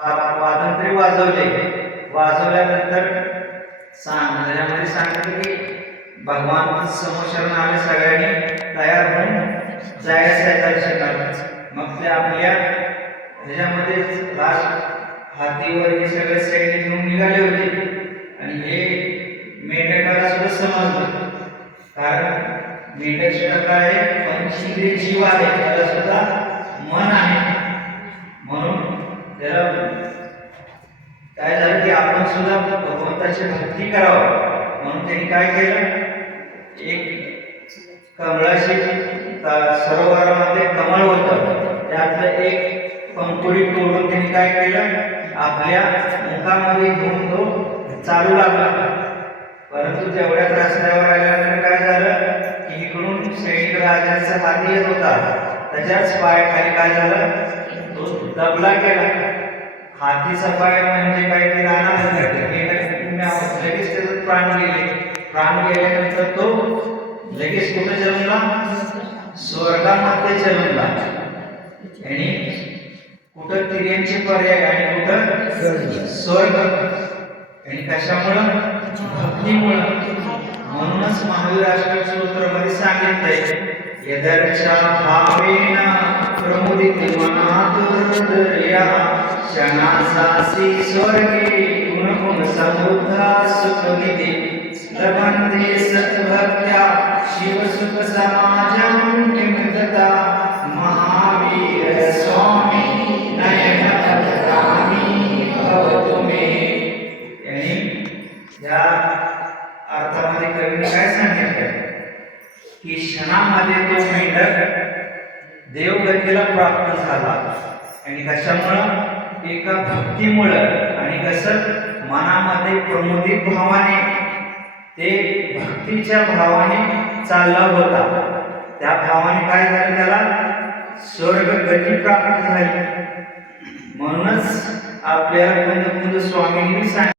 वाजंत्री वाजवले. वाजवल्यानंतर त्याच्यामध्ये सांगितलं की भगवान समोर आले, सगळ्यांनी तयार होऊन जायचं दर्शनाला. मग ते आपल्या ह्याच्यामध्ये राज हातीवर हे सगळे सैनिक घेऊन निघाले होते. आणि हे मेंढकाला सुद्धा समजलं, कारण मेंढक सुद्धा काय पंचेंद्रिय जीव आहे, त्याला सुद्धा मन आहे. म्हणून त्याला काय झालं की आपण सुद्धा भगवंताची भक्ती करावं. म्हणून त्यांनी काय केलं, एक कमळाशी सरोवरामध्ये कमळ होतं, त्यातलं एक पंखुडी तोडून त्यांनी काय केलं, आपल्या मुखामध्ये घेऊन तो चालू लागला. परंतु तेवढ्याच रस्त्यावर आल्यानंतर काय झालं की इकडून सैनिक राजाचा हाती येत होता, त्याच्याच पायाखाली काय झालं, तो दबला गेला. हातीचा पाय म्हणजे काय ते रानामध्ये लगेच त्याचा प्राण गेले. प्राण गेल्यानंतर तो लगेच कुठे जन्मला, स्वर्गामध्ये जन्मला. आणि कुठं तिर्यांचे पर्याय आणि कुठं स्वर्ग. आणि कशामुळं, भक्तीमुळं. म्हणूनच महावीर अष्टक स्तोत्रामध्ये सांगितलंय, यदर्शा भावेन प्रमुदित मनातुर्दया क्षणासासी स्वर्गे गुणगुण समृद्धा सुखनिधी लभन्ते सद्भक्त्या शिवसुख समाजं किमृतता महावीर स्वामी नयनपत्राणि भवतु मे. या अर्थामध्ये कवीने काय सांगितलं की क्षणामध्ये तो मेंढक देवगतीला प्राप्त झाला. आणि कशामुळं, एका भक्तीमुळं. आणि कसं, मनामध्ये प्रमुदित भावाने, ते भक्तीच्या भावाने चालला होता. त्या भावाने काय झालं, त्याला स्वर्ग गती प्राप्त झाली. म्हणूनच आपल्याला कुंद स्वामींनी सांगितलं,